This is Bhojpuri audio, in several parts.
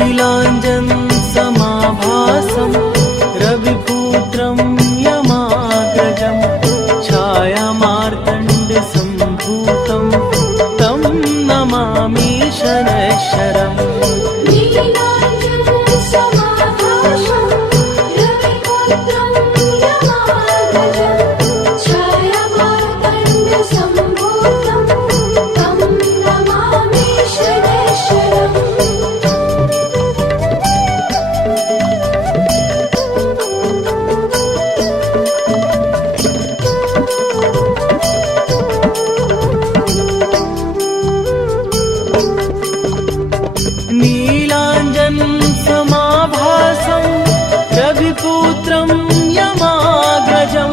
नीलाञ्जन समाभासं रविपुत्रं यमाग्रजं छायामार्तण्डसम्भूतं तं नमामि शनैश्चरम्। नीलाञ्जन समाभासं रविपुत्रं यमाग्रजं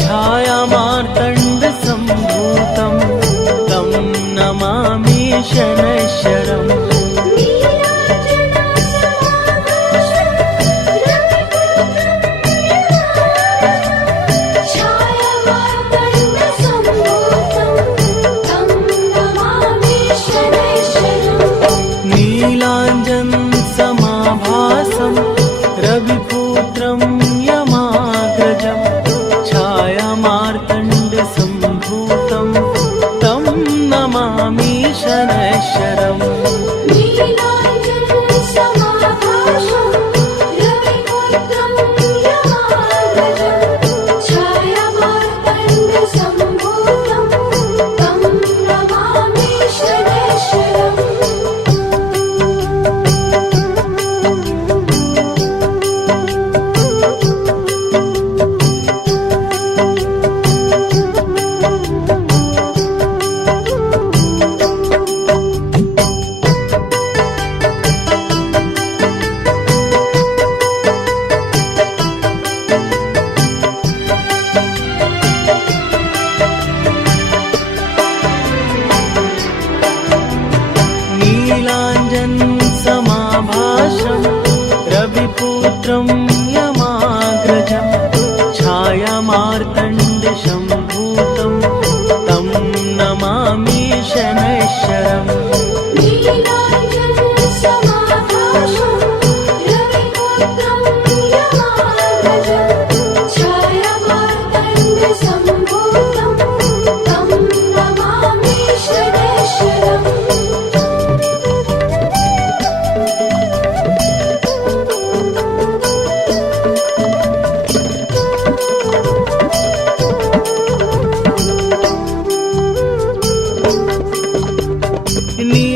छायामार्तण्डसम्भूतं तं नमामि शनैश्चरम्। नीलाञ्जन समाभासं रविपुत्रं यमाग्रजं छायामार्तण्डसम्भूतं तं नमामि शनैश्चरम्। नीलाञ्जन समाभासं रविपुत्रं यमाग्रजं छायामार्तण्डसम्भूतं तं नमामि शनैश्चरम्।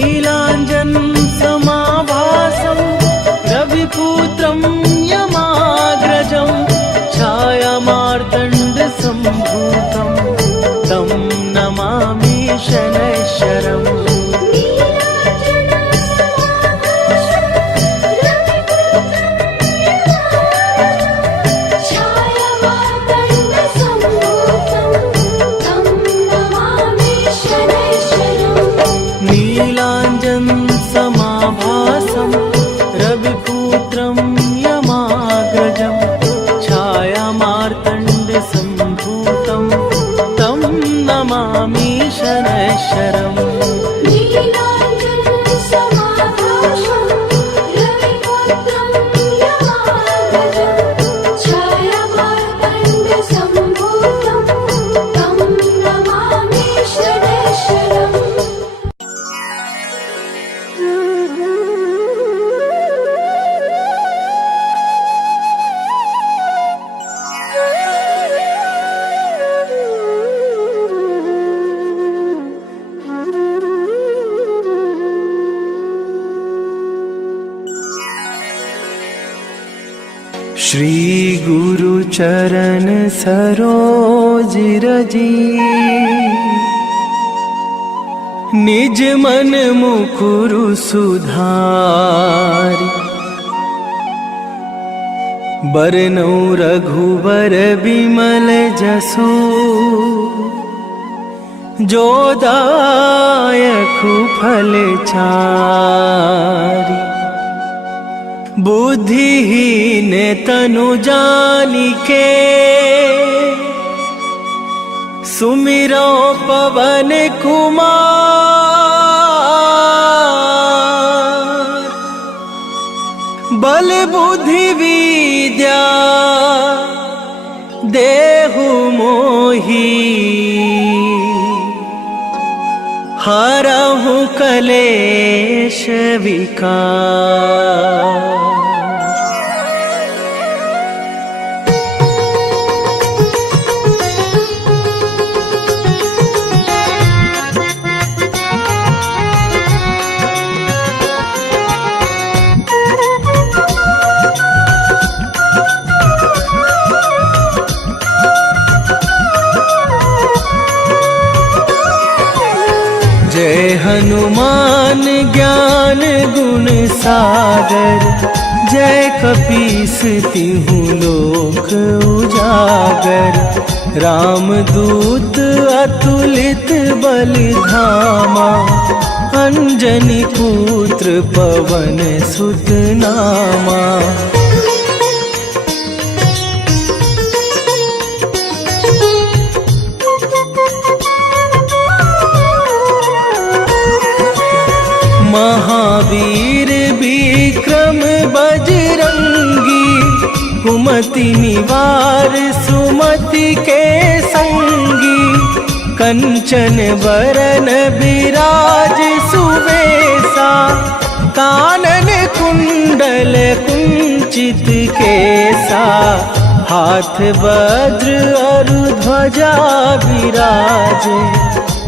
नीलाञ्जन समाभासं रविपुत्रं यमाग्रजं छायामार्तण्डसम्भूतं तं नमामि शनैश्चरम्। नीलाञ्जन समाभासं रविपुत्रं यमाग्रजं छायामार्तण्डसम्भूतं तं नमामि शनैश्चरम्। श्री गुरु चरण सरोज रजी निज मन मुकुरु सुधारी। बरनौ रघुबर बिमल जसु जो दायकु फल चारि। बुद्धिहीन तनु जानिके सुमिरो पवन कुमार। बल बुद्धि विद्या देहु मोहि, हरहु कलेश विकार। जय हनुमान ज्ञान गुण सागर, जय कपीस तिहु लोक उजागर। रामदूत अतुलित बल धामा, अंजनी पुत्र पवन सुत नामा। महावीर विक्रम बजरंगी, कुमति निवार सुमति के संगी। कंचन बरन बिराज सुवेशा, कानन कुंडल कुंचित केसा। हाथ वज्र और ध्वजा विराजे,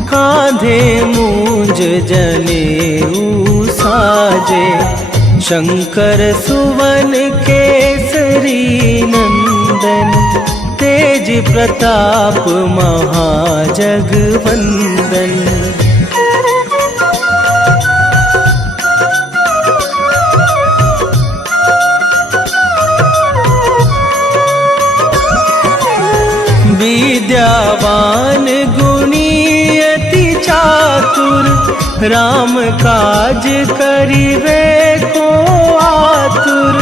कांधे मूंज जनेऊ साजे। शंकर सुवन केसरी नंदन, तेज प्रताप महाजगवंदन। विद्यावान गुणी अति चातुर, राम काज करिवे को आतुर।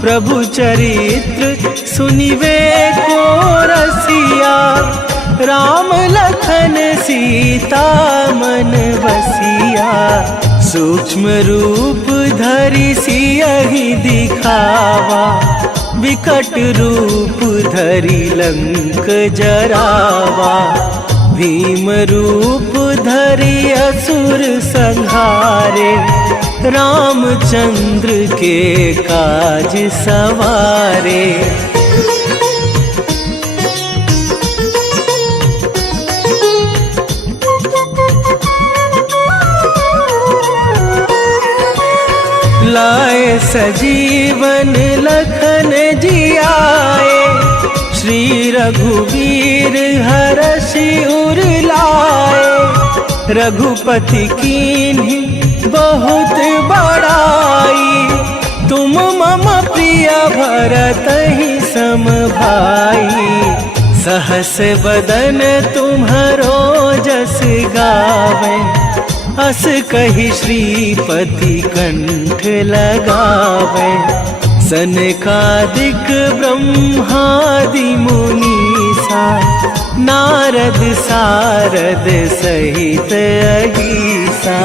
प्रभु चरित्र सुनिवे को रसिया, राम लखन सीता मन बसिया। सूक्ष्म रूप धरि सियहि दिखावा, विकट रूप धरि लंक जरावा। भीम रूप धरि असुर संहारे, रामचंद्र के काज सवारे। लाए सजीवन लखन जियाए, श्री रघुवीर हरषि उर लाए। रघुपति कीन्ही बहुत बड़ाई, तुम मम प्रिय भरतहि सम भाई। सहस बदन तुम्हरो जस गावे, अस कहि श्रीपति कंठ लगावे। सनकादिक ब्रह्मादि मुनीसा, नारद सारद सहित अहिसा।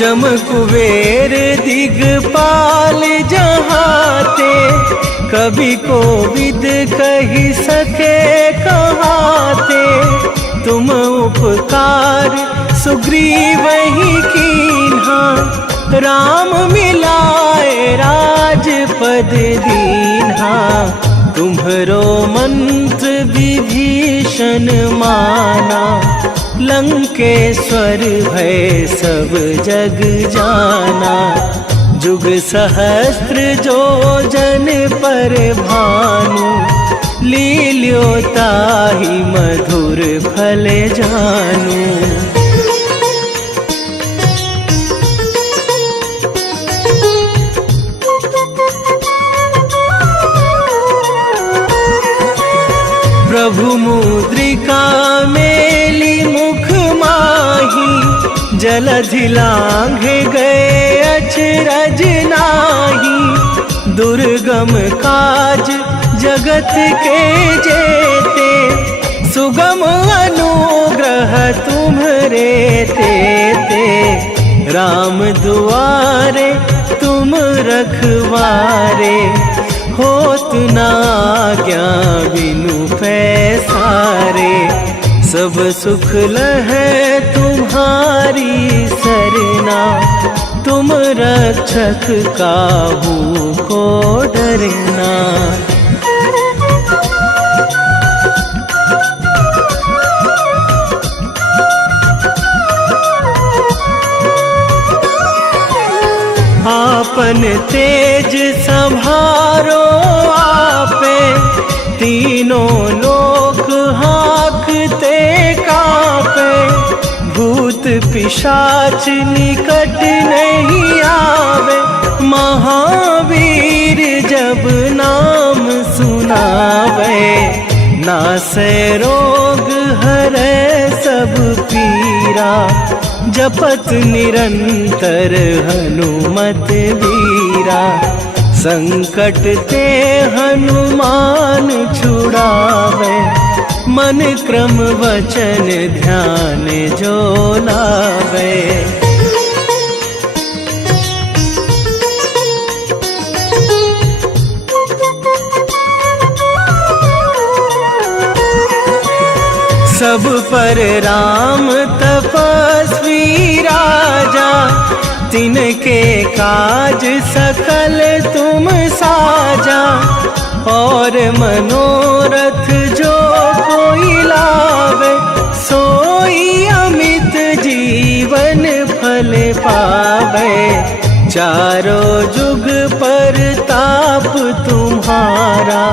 जम कुबेर दिगपाल जहाते, कभी कोविद कहि सके कहाते। तुम उपकार सुग्रीवहि कीन्हा, राम मिलाए राजपद दीन्हा। तुम्हरो मंत्र विभीषण माना, लंकेश्वर भय सब जग जाना। जुग सहस्त्र जो जन पर भानु, लील्यो ताहि मधुर फल जानू। प्रभु मुद्रिका मेली मुख माही, जलधि लांघे गए अचरज नाही। दुर्गम काज जगत के जेते, सुगम अनुग्रह तुम्हरे तेते। राम दुआरे तुम रखवारे, होत ना आज्ञा बिनु पैसारे। सब सुख लहै तुम्हारी सरना, तुम रक्षक काहू को डरना। आपन तेज संभारो आपे, तीनों लोक हाँकते कापे। भूत पिशाच निकट नहीं आवे, महावीर जब नाम सुनावे। नासै रोग हरै सब पीरा, जपत निरंतर हनुमत वीरा। संकट ते हनुमान छुड़ावे, मन क्रम वचन ध्यान जो लावे। सब पर राम तपस्वी राजा, तिनके काज सकल तुम साजा। और मनोरथ जो कोई लावे, सोई अमित जीवन फल पावे। चारों जुग पर ताप तुम्हारा,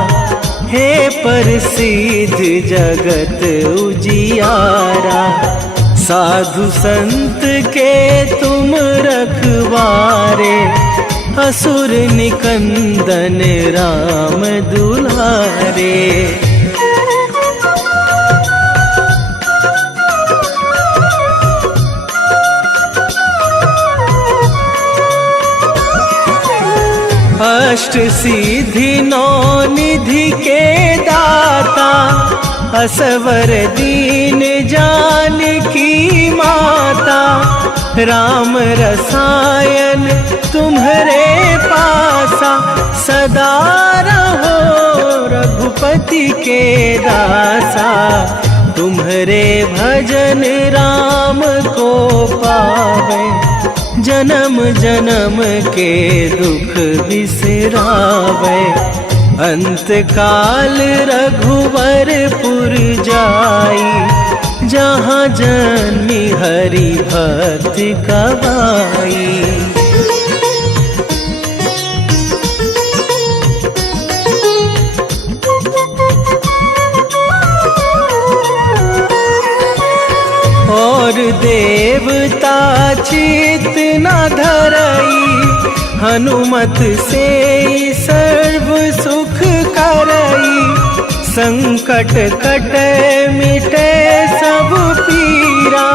हे प्रसिद्ध जगत उजियारा। साधु संत के तुम रखवारे, असुर निकंदन राम दुलारे। अष्ट सिद्धि नौ निधि के दाता, असवर दीन जानकी माता। राम रसायन तुम्हरे पासा, सदा रहो रघुपति के दासा। तुम्हरे भजन राम को पावे, जन्म जन्म के दुख बिसरावे। अंत काल रघुवरपुर जाई, जहाँ जन्मी हरि भक्ति कवाई। और देवता चित न धरई, हनुमत से सर्व सुख करई। संकट कटे मिटे सब पीरा,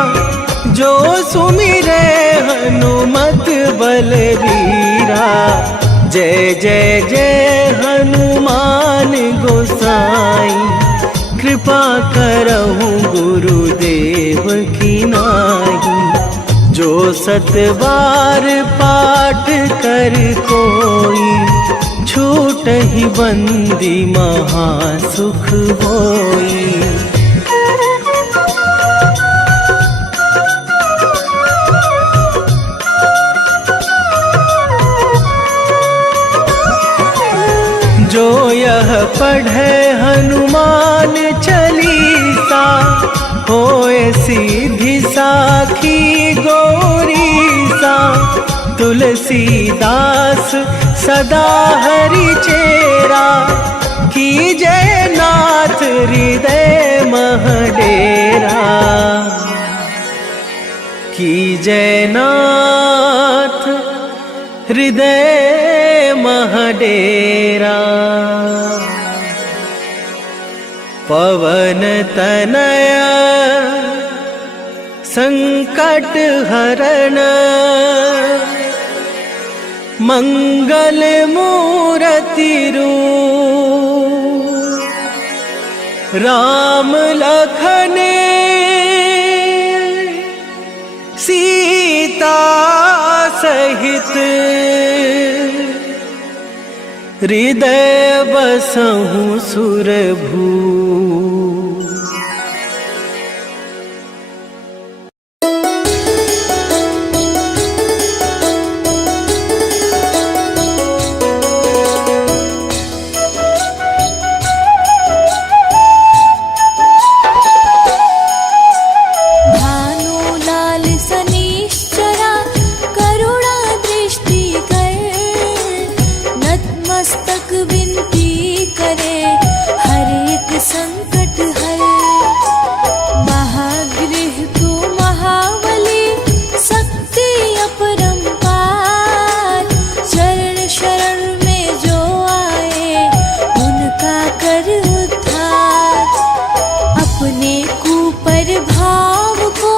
जो सुमिरे हनुमत बलबीरा। जय जय जय हनुमान गोसाई, कृपा करहु गुरुदेव की नाई। जो सतबार पाठ कर कोई, छूटहि बंदी महासुख होई। जो यह पढ़े हनुमान चालीसा, होए सीधी साखी गौरीसा। तुलसीदास सदा हरि चेरा, कीजय नाथ हृदय मह डेरा। कीजय नाथ हृदय मह डेरा। पवन तनया संकट हरण, मंगल मूरति रूप। राम लखन सीता सहित हृदय बसहु सुरभू। संकट हर महागृह तू महाबली शक्ति अपरंपार। चरण शरण में जो आए उनका कर उद्धार। अपने कुपर भाव को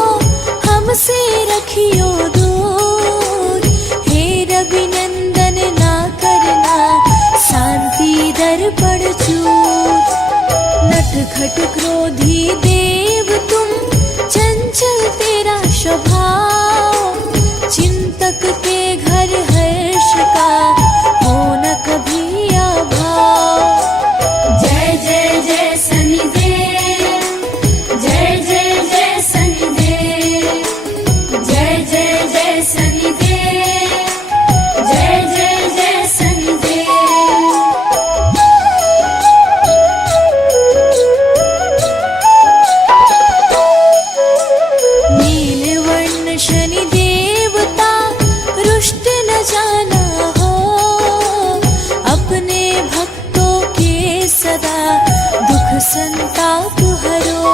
हमसे रखियो दूर। हे रविनंदन ना करना शांति दर्पण चूर। नटखट क्रोधी देव तुम चंचल तेरा स्वभाव। चिंतक के घर हर्ष का हो न कभी अभाव। जय जय जय शनिदेव, जय जय जय शनिदेव, जय जय जय शनिदेव, जय जय जय शनिदेव। शनि देवता रुष्ट न जाना हो। अपने भक्तों के सदा दुख संताप हरो।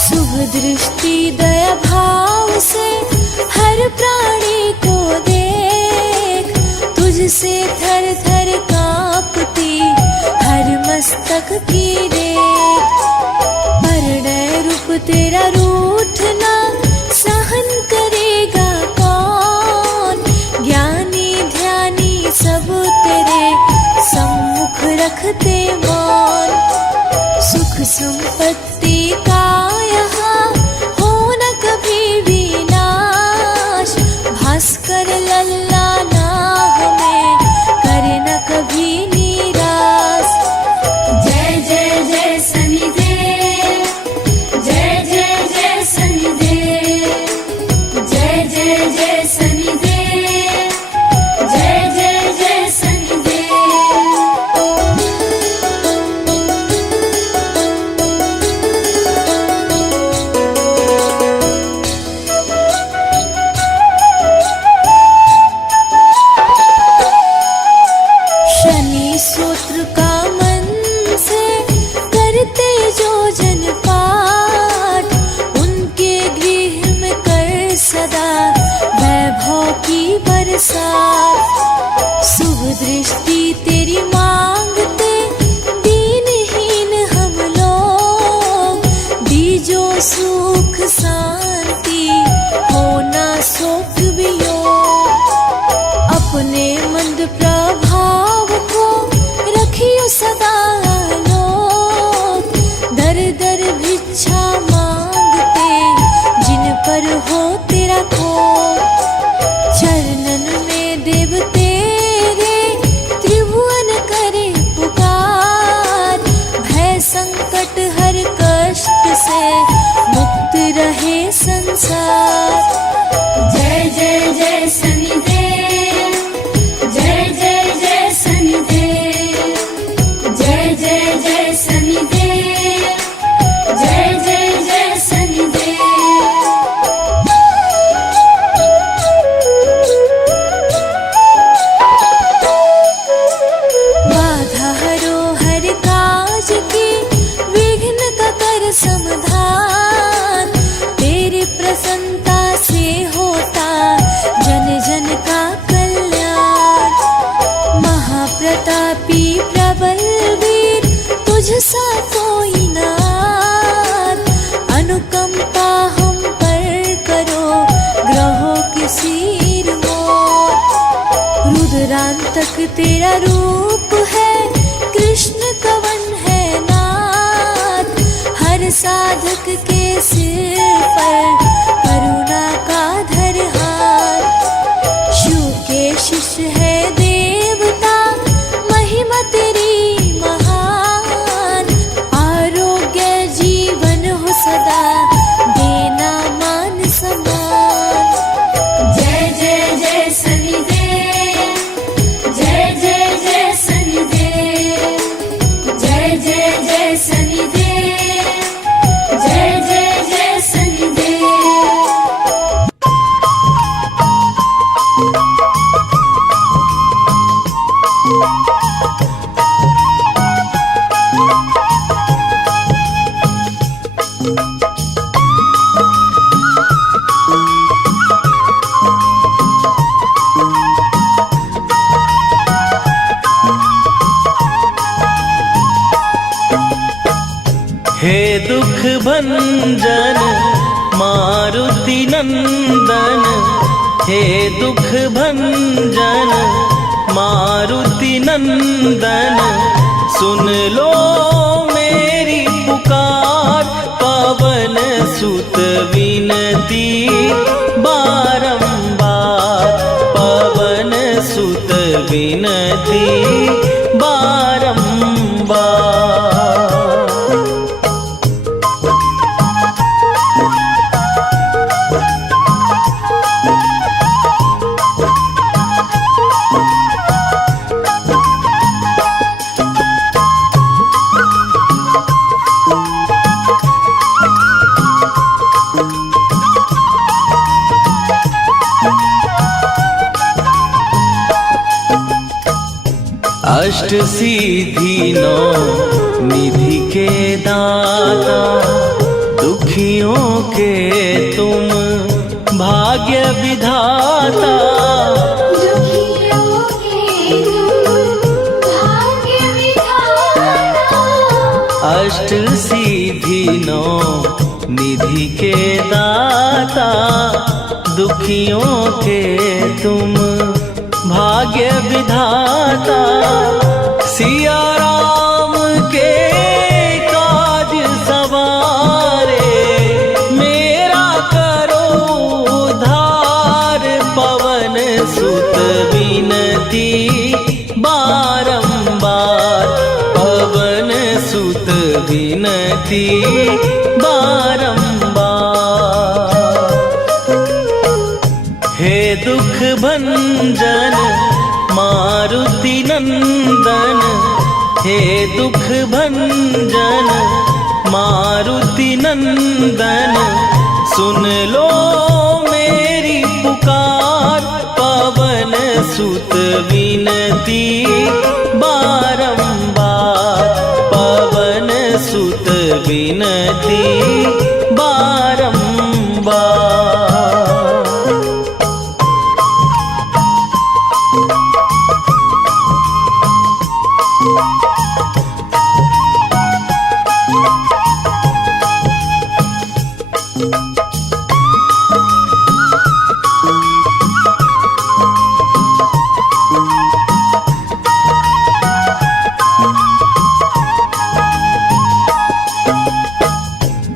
शुभ दृष्टि दया भाव से हर प्राणी को देख। तुझसे थर थर कांपती हर मस्तक की रेख। परणय रूप तेरा रूठना सहन करेगा कौन। ज्ञानी ध्यानी सब तेरे सम्मुख रखते मौन। सुख संपत्ति का यहाँ हो न कभी विनाश। भास्कर लल्ला ना हमें करे न कभी निराश। जय जय जय शनिदेव, जय जय जय शनिदेव, जय जय जय शनिदेव, जय जय जय शनिदेव। शनि सूत्र का मन से करते जो जन पाठ। उनके गृह में कर सदा वैभव की बरसात। शुभ दृष्टि तेरी मांगते दीनहीन हम लोग। दीजो सुख शांति होना शोक वियोग। अपने मंद प्रभाव को रखियो सदा लोग। दर दर भिक्षा मांगते जिन पर हो तेरा कोप। चरणन में देव तेरे त्रिभुवन करे पुकार। भय संकट हर कष्ट से मुक्त रहे संसार। जय जय जय शनिदेव, जय जय जय शनिदेव, जय जय जय शनिदेव, जय जय जय शनिदेव। बाधा हरो हर काज की विघ्न का कर समाधान। तेरी प्रसन्नता से होता जन जन का कल्याण। महाप्रतापी प्रबल वीर तुझसा कोई नाथ। अनुकंपा हम पर करो ग्रहों के सिर मोर। रुद्रांतक तेरा रूप है कृष्ण कवन है नाम। साधक के सिर पर करुणा का धर हाथ। शिव के शिष्य है देवता, महिमा तेरी महान। आरोग्य जीवन हो सदा, देना मान सम्मान। जय जय जय शनिदेव, जय जय जय शनिदेव, जय जय जय शनिदेव, जय जय जय शनिदेव। हे दुख भंजन मारुति नंदन, हे दुख भंजन मारुति नंदन, सुन लो मेरी पुकार। पवन सुत विनती बारंबार, पवन सुत विनती बारंबार। अष्ट सिद्धि नौ निधि के दाता, दुखियों के तुम भाग्य विधाता। दुखियों के तुम भाग्य विधाता। अष्ट सिद्धि नौ निधि के दाता, दुखियों के तुम भाग्य विधाता। सिया राम के काज सवारे, मेरा करो उद्धार। पवन सुत विनती बारंबार, पवन सुत विनती बारंबार। हे दुख भंजन मारुति नंदन, हे दुख भंजन मारुति नंदन, सुन लो मेरी पुकार। पवन सुत विनती बारंबार, पवन सुत विनती बारंबार।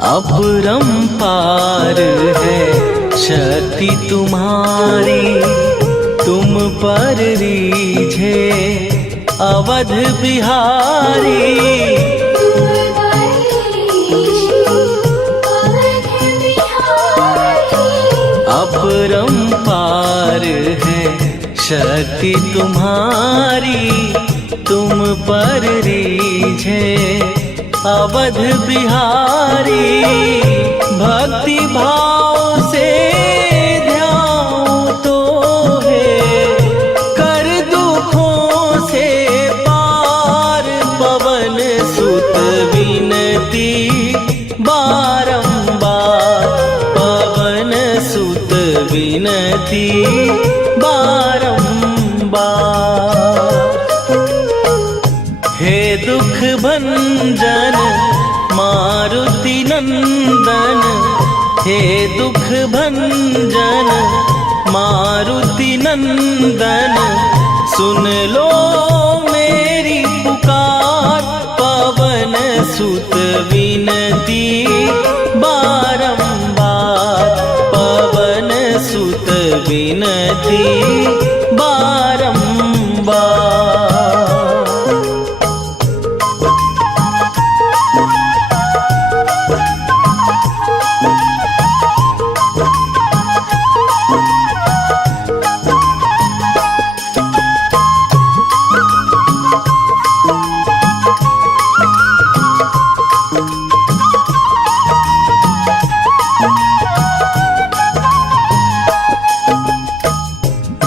अपरंपार है शक्ति तुम्हारी, तुम पर रीझे अवध बिहारी। अपरंपार है शक्ति तुम्हारी, तुम पर रीझे अवध बिहारी। भक्ति भाव से ध्यान तो है, कर दुखों से पार। पवन सुत विनती बारंबार, पवन सुत विनती बारंबार। हे दुख भंजन मारुति नंदन, हे दुख भंजन मारुति नंदन, सुन लो मेरी पुकार। पवन सुत विनती विनती बारंबार।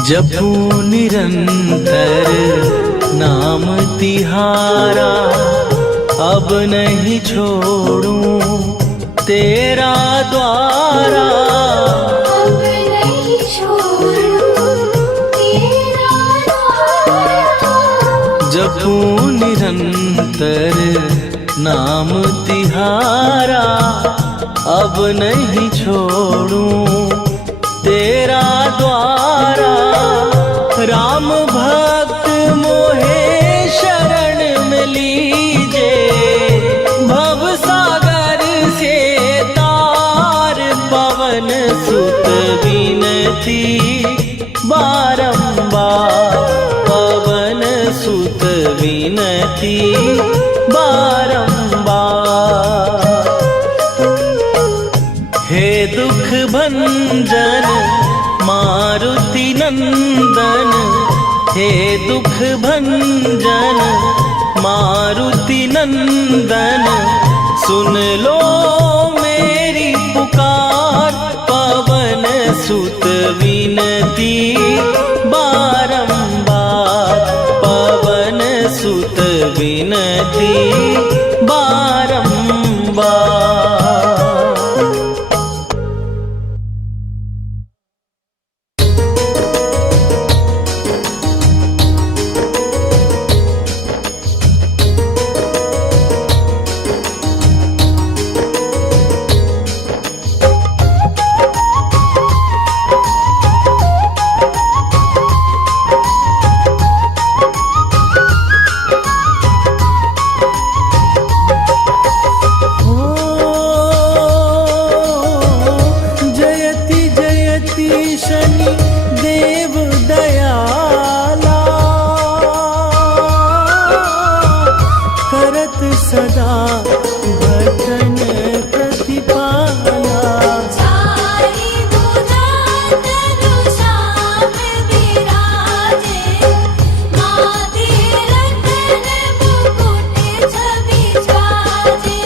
जपू निरंतर नाम तिहारा, अब नहीं छोड़ूं तेरा द्वारा। अब नहीं छोड़ूं तेरा द्वारा। जपू निरंतर नाम तिहारा, अब नहीं छोड़ूं तेरा द्वारा। राम भक्त मोहे शरण में लीजे, भव सागर से तार पवन सुत विनती बारंबार। पवन सुत विनती बारंबार। हे दुख भंजन मारुति नंदन, हे दुख भंजन मारुति नंदन, सुन लो मेरी पुकार। पवन सुत विनती बारंबार। पवन सुत विनती बारंबार। शनि देव दयाला, करत सदा भजन प्रतिपाला। चारि भुजा तनु श्याम विराजे, माथे रतन मुकुट छवि छाजे।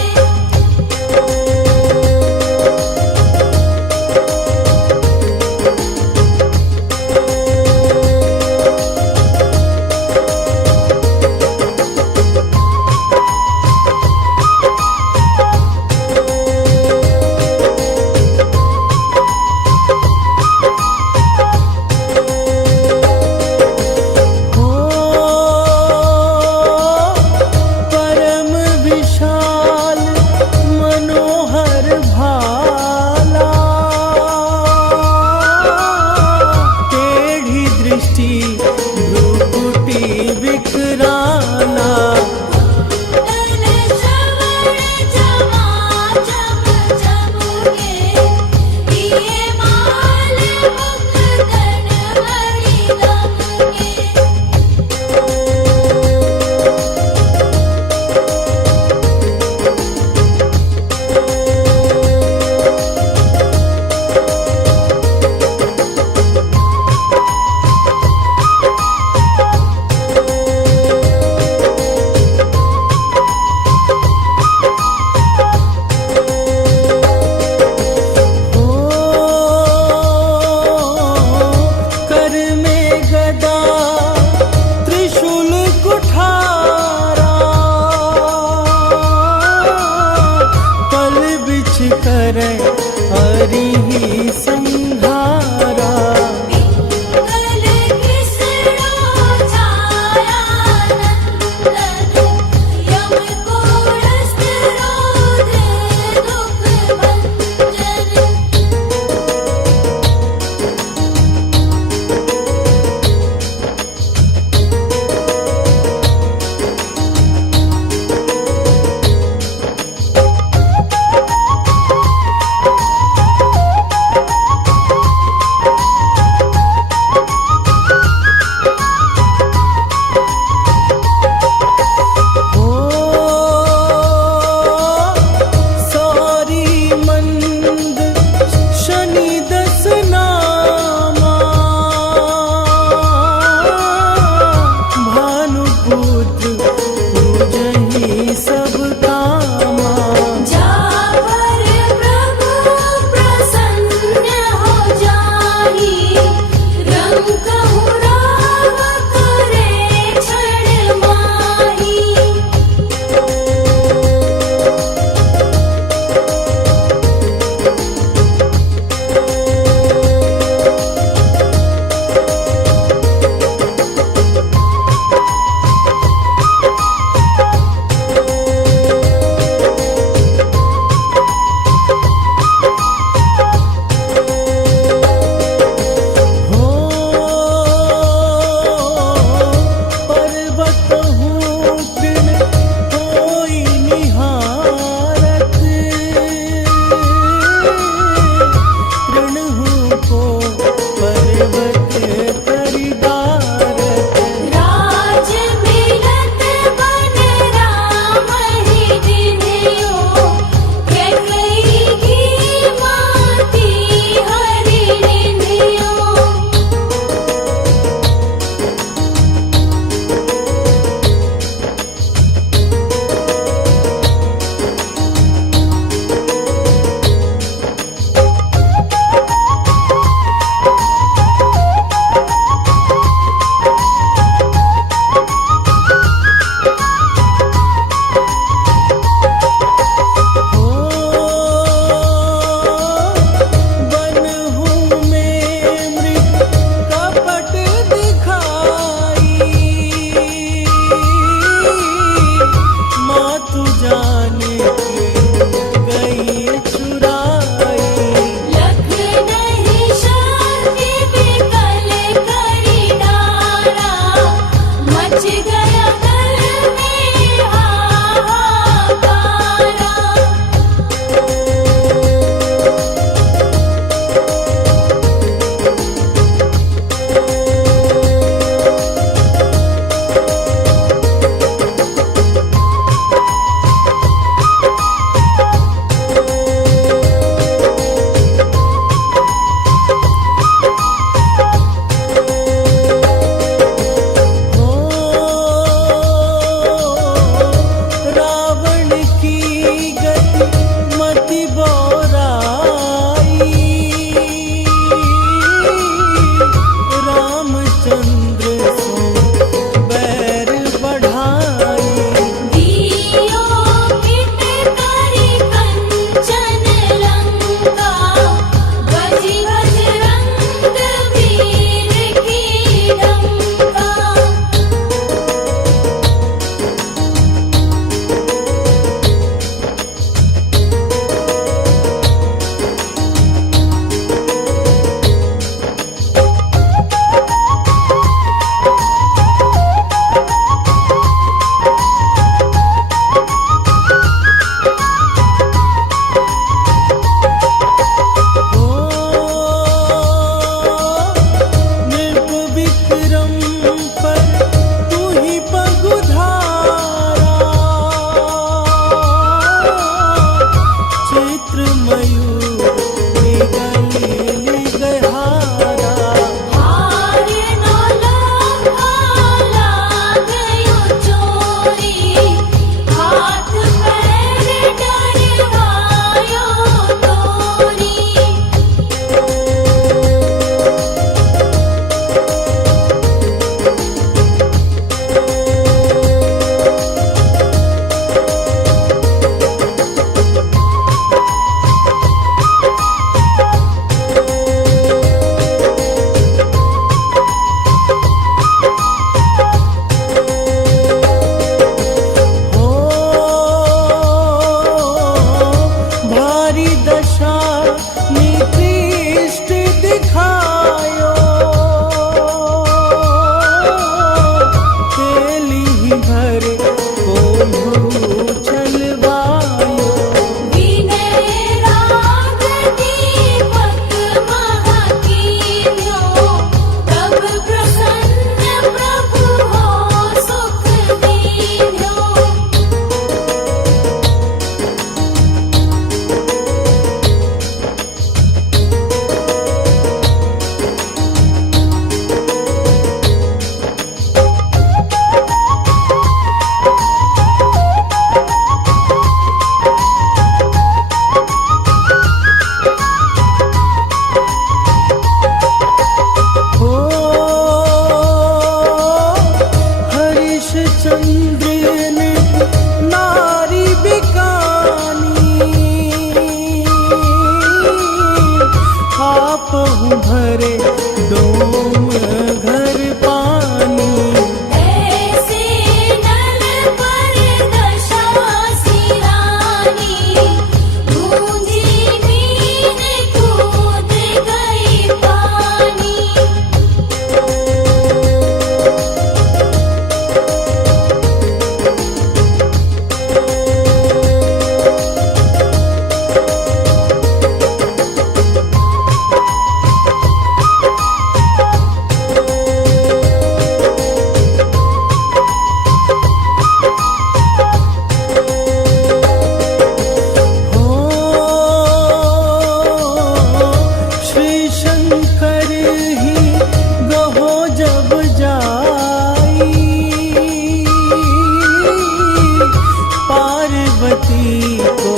द्रौपदी को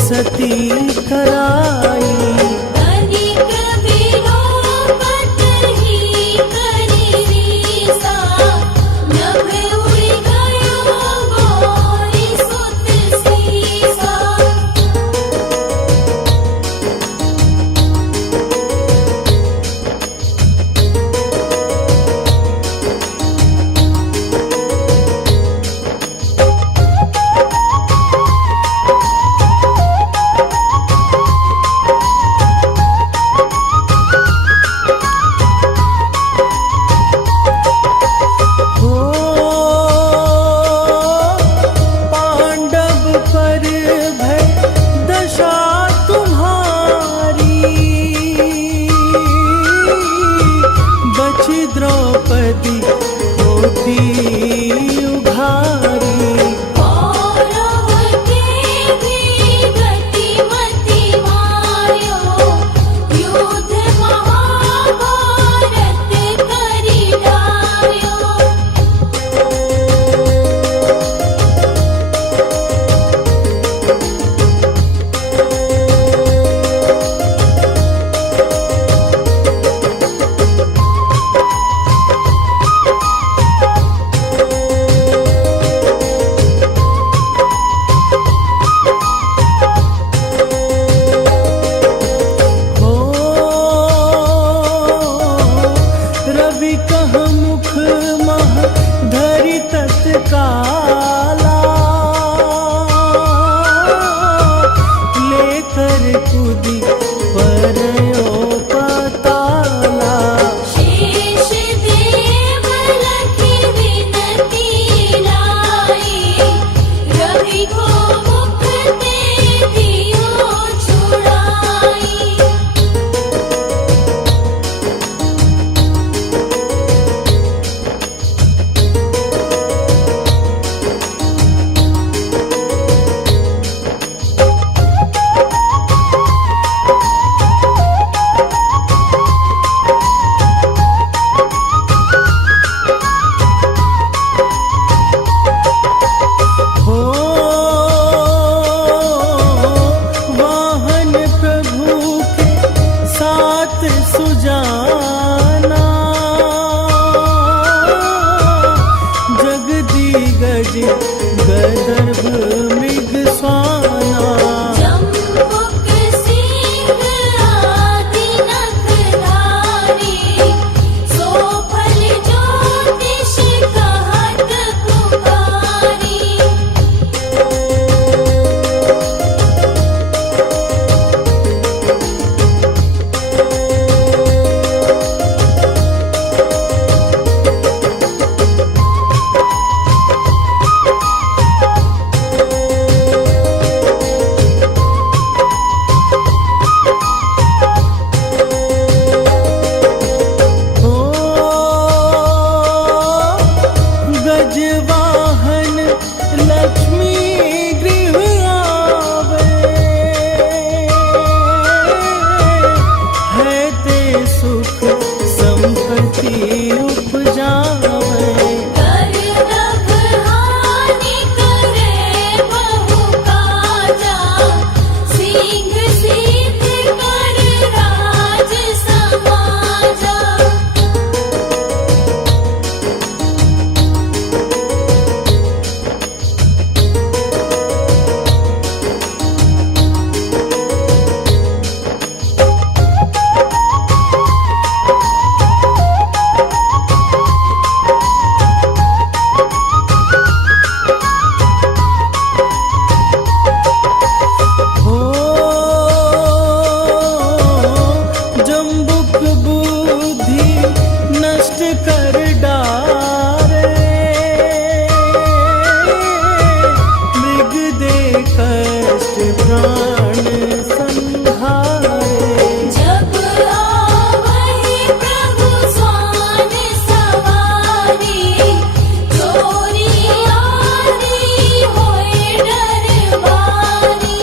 सती कराई। तनिक विलोपत ही करी रीसा, नभ उड़ गयो गोरी सुत सीसा। हो पांडव पर भय दशा तुम्हारी, बची द्रौपदी होती उघारी। कौरव के भी गतिमति मार्यो, युद्ध महाभारत करि डार्यो। हो रवि कह मुख मह धरि तत्काला, लेकर कूदी परयो पताला। शेष देव लखि विनती लाई, रवि को मुख ते दियो छुड़ाई। हो वाहन प्रभु के साथ सुजाना, जगदीगज गदर्भ मृग स्वाना। जम्बुक सिंह आदि नखधारी, सोफल ज्योतिष कहत पुकारी। हो गजवाहन लक्ष्मी गृह आवे, है ते सुख संपत्ति उपजावे। कर नभ हानि करे बहु काजा, सिंह सिद्ध कर राज समाजा। हो जम्बुक बुद्धि नष्ट कर डारे, मृग दे कष्ट प्राण संहारे। जब आवहि प्रभु स्वान सवारी, चोरी आदि होय डरबारी।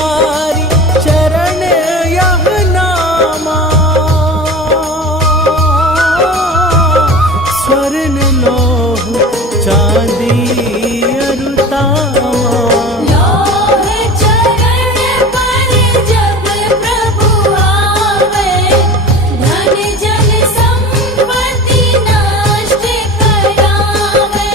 तुम्हारी चरण यह नामा, स्वर्ण लोह चांदी अरुतामा। लोह चरण पर जब प्रभु आवे, धन जन संपत्ति नष्ट करावे।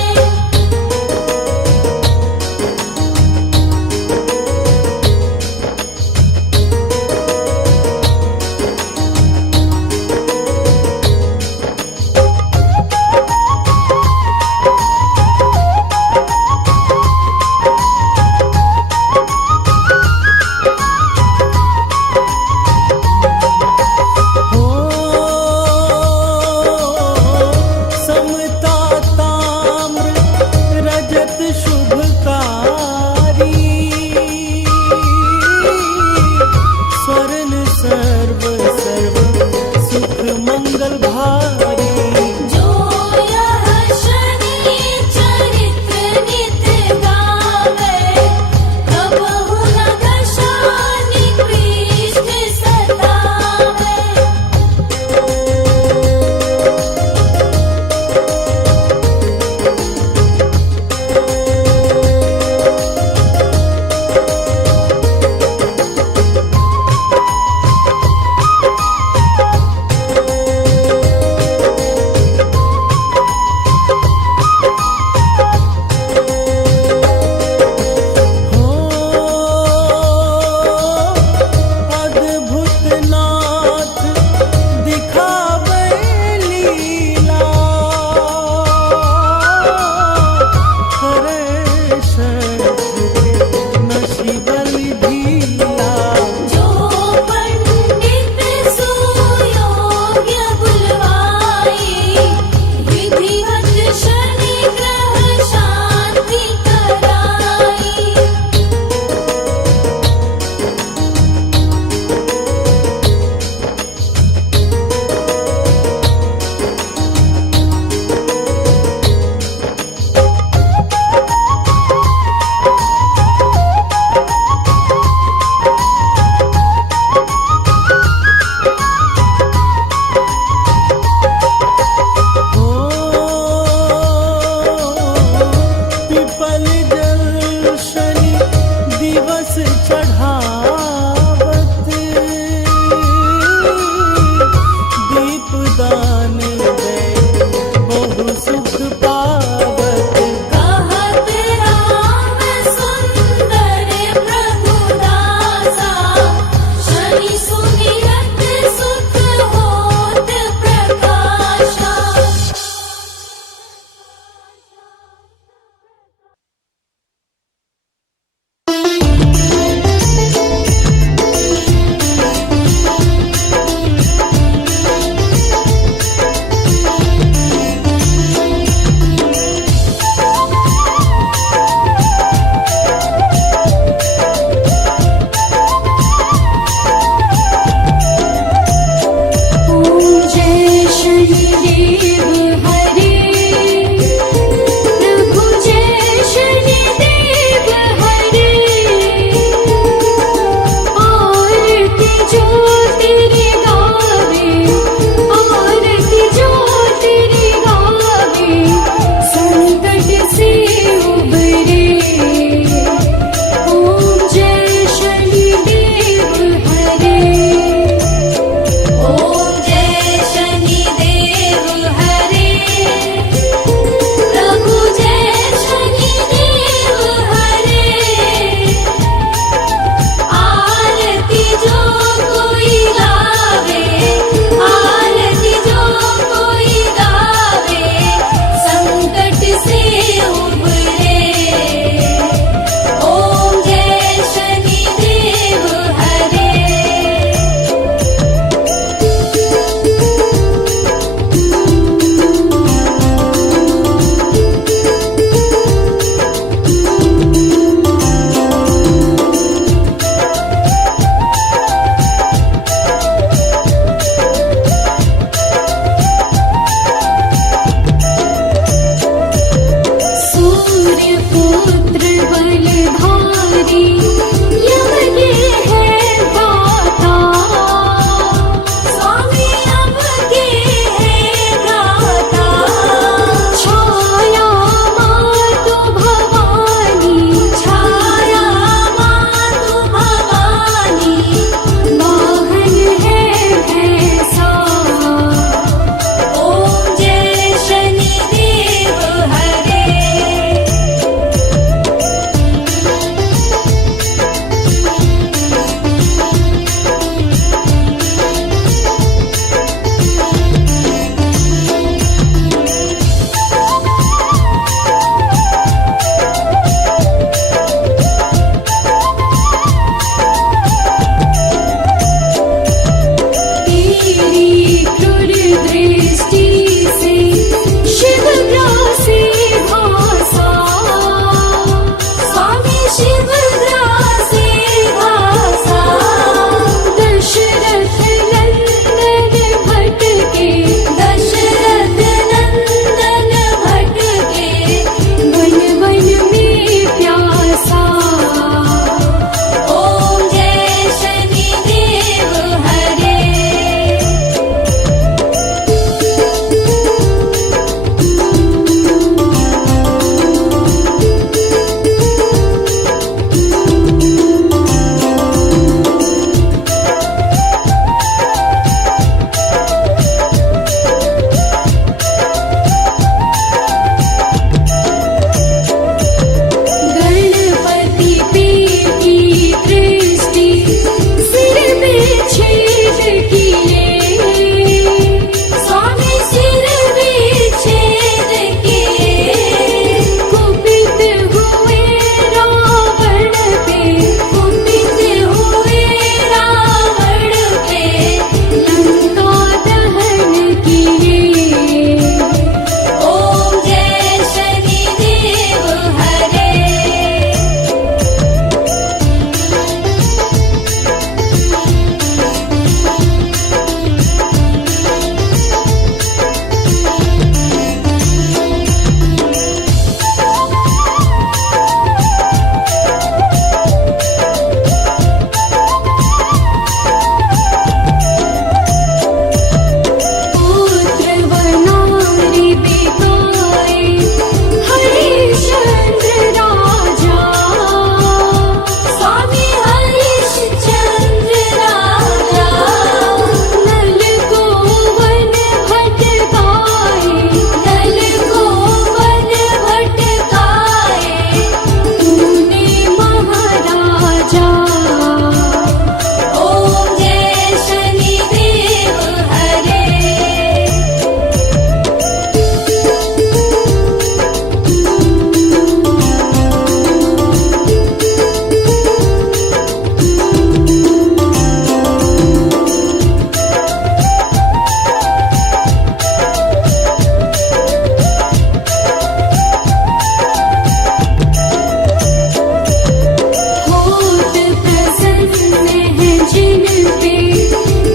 पे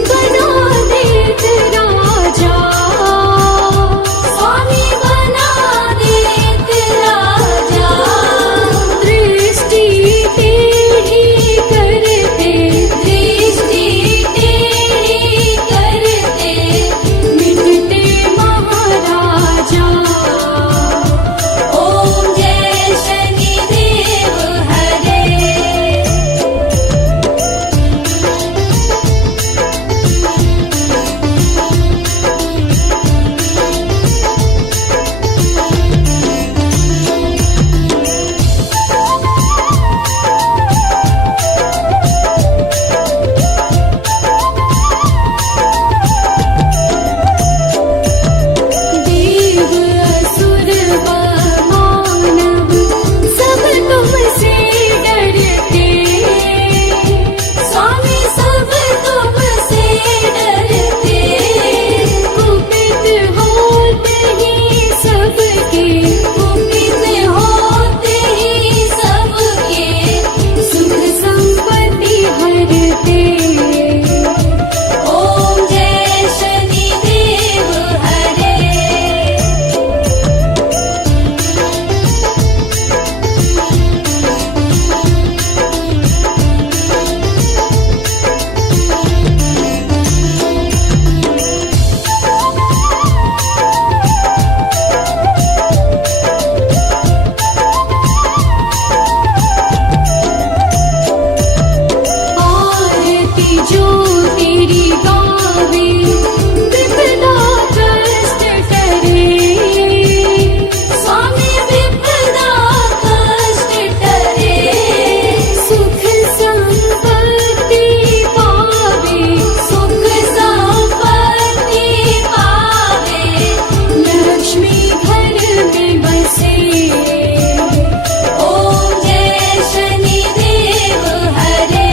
बना देत राजा, स्वामी बना देत राजा। दृष्टि टेढ़ी करते, दृष्टि टेढ़ी करते, मिटते महाराजा। ओम जय शनिदेव हरे। देव असुर व मानव सब तुमसे डरते, स्वामी सब तुमसे डरते। कुपित होते ही सबके, कुपित होते ही सबके, सुख संपत्ति हरते। ओम जय शनिदेव हरे। आरती जो तेरी गावे, विपदा कष्ट टरे, स्वामी विपदा कष्ट टरे। सुख संपत्ति पावे, सुख संपत्ति पावे, लक्ष्मी घर में बसे। ओम जय शनिदेव हरे।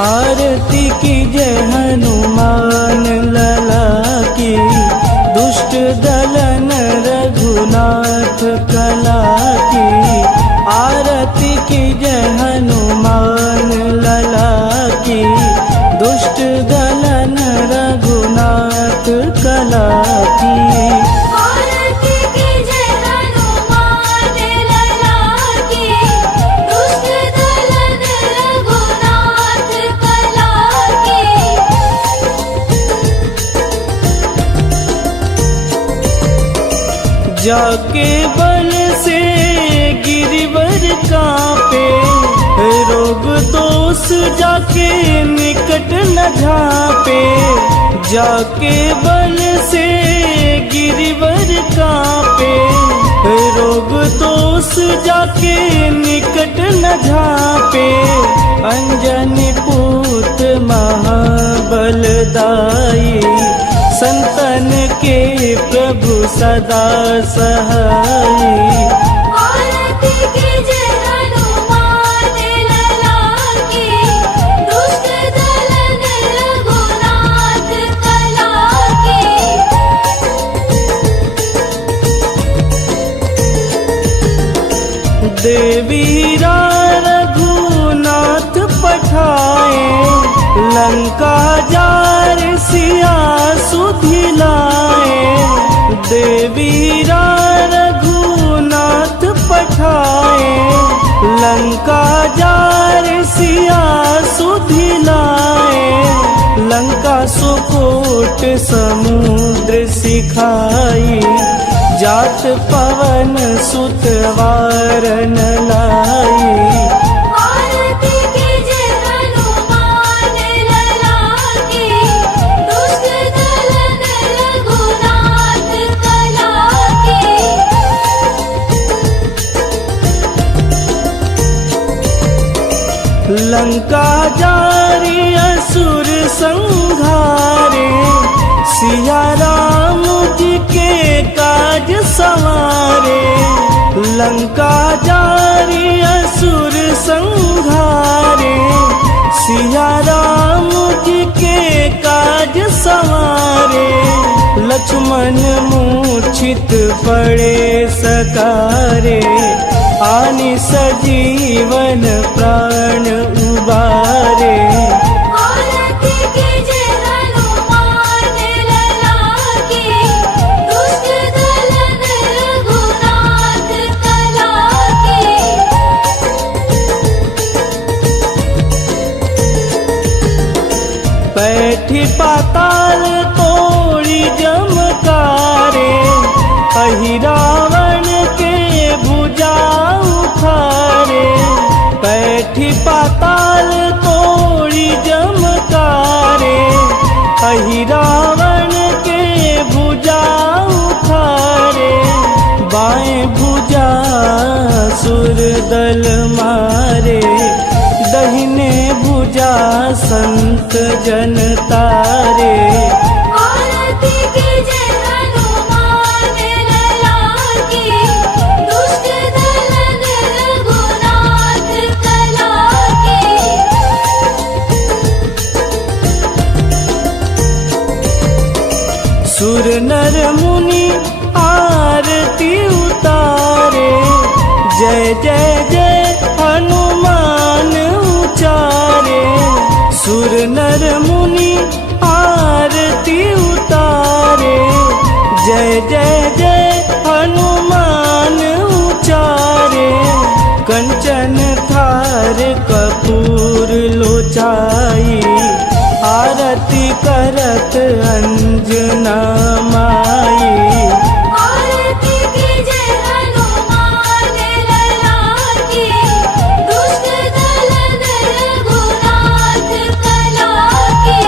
आरती की जय हनुमान लला की, दुष्ट दलन रघुनाथ कला की। आरती की जय हनुमान लला की, दुष्ट दलन रघुनाथ कला की। आरती की जय हनुमान लला की, दुष्ट दलन रघुनाथ कला की। जाके बल से गिरिवर कांपे, रोग दोष जाके निकट न झापे। जाके बल से गिरिवर कांपे, रोग दोष जाके निकट न झापे। अंजनी पूत महाबलदाई, संतन के प्रभु सदा सहाई। आरती की जय हनुमान लला की, दुष्ट दलन रघुनाथ कला की। देवीरा रघुनाथ पठाए, लंका जार सिया सुधिलाए। देवीरा रघुनाथ पठाए, लंका जार सिया सुधिलाए। लंका सुकोट समुद्र सिखाई, जात पवन सुत वारन लाई। आरती की जय हनुमान लला की, दुष्ट दलन रघुनाथ कला की। लंका जारी असुर संघारे, सिया राम जी के काज सवारे। लंका जारी असुर संघारे, सिया राम जी के काज सवारे। लक्ष्मण असुरन मूर्छित पड़े सकारे, आनि सजीवन प्राण उबारे। आरती कीजे हनुमान लला की, दुष्ट दलन रघुनाथ कला की। बैठी पाताल तोड़ी जमकारे, अहि रावण के भुजा उखारे। बैठी पाताल तोड़ी जमकारे, अहि रावण के भुजा उखारे। बाएं भुजा सुर दल मारे, दहिने भुजा संत जन तारे। आरती कीजे हनुमान लला की, दुष्ट दलन रघुनाथ कला की। सुर नर मुनि आरती उतारे, जय जय जय हनुमान उचारे। सुर नर मुनि आरती उतारे, जय जय जय हनुमान उचारे। कंचन थार कपूर लोचाई, आरती करत अंजना माई। आरती कीजे हनुमान लला की, दुष्ट दलन रघुनाथ कला की।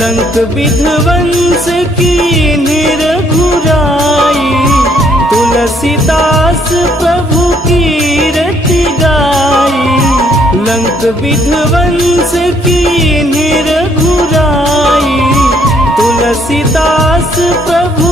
लंक विध्वंस की निरघुराई, तुलसीदास प्रभु कीरति गाई। लंक विध्वंस की निरघुराई, तुलसीदास प्रभु